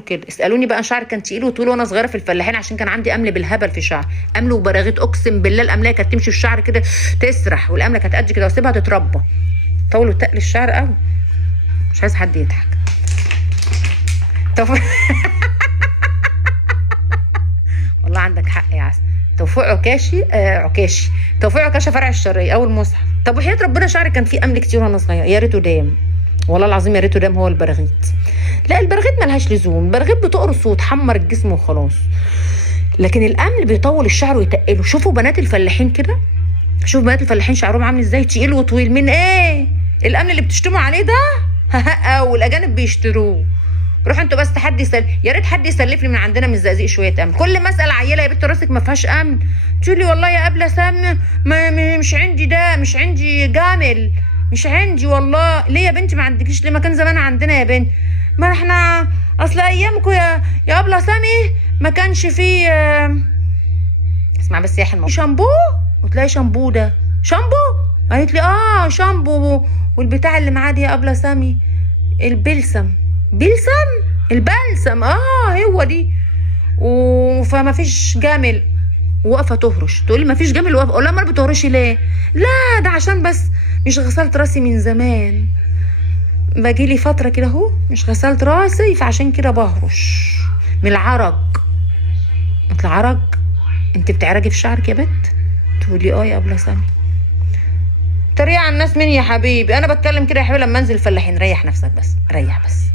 كده. اسالوني بقى شعري كان تقيل وطويل وانا صغيره في الفلاحين عشان كان عندي امل بالهبل في شعري، امل وبراغيث، اقسم بالله الاملايه كانت تمشي في الشعر كده تسرح، والامله كانت قد كده واسيبها تتربى. طول وتقل الشعر قوي. مش عايز حد يضحك. والله عندك حق يا عسل. توفيق عكاشي عكاشي، توفيق عكاشة فرع الشرقية اول مصحف. طب وحياة ربنا شعري كان فيه امل كتير وانا صغيره، يا ريته دام. والله العظيم يا ريته دام. هو البراغيث، لا البراغيث ملهاش لزوم، البراغيث بتقرص وتحمر الجسم وخلاص، لكن الامل بيطول الشعر ويتقله. شوفوا بنات الفلاحين كده، شوف بنات الفلاحين شعرهم عامل ازاي، تقيل وطويل. من ايه الامل اللي بتشتموا عليه ده؟ والاجانب بيشتروه. روحوا انتوا بس حد يا ريت حد يسلف لي من عندنا من الزقازيق شويه امل. كل ما اسال عيله يا بنت راسك ما فيهاش امل، تقول لي والله يا قبله سام مش عندي ده، مش عندي جامل، مش عندي والله. ليه يا بنتي ما عندكيش؟ ليه ما كان زمان عندنا يا بنت؟ ما احنا اصل ايامكم يا قبله سامي ما كانش فيه اسمع بس يا حلمه شامبو. وتلاقي شامبو ده شامبو. قالت لي شامبو والبتاع اللي معاه دي يا قبله سامي البلسم. بلسم البلسم هو دي. فما فيش جامل. واقفه تهرش تقول لي ما فيش جامل واقفه. اقول لها امال بتهرشي ليه؟ لا ده عشان بس مش غسلت راسي من زمان، باجي لي فتره كده اهو مش غسلت راسي فعشان كده بهرش من العرق. قلت لها عرق؟ انت بتعرجي في شعرك يا بنت؟ تقول لي يا ابله سامي. تريق على الناس مين يا حبيبي؟ انا بتكلم كده يا حبيبي لما انزل الفلاحين. ريح نفسك بس، ريح بس.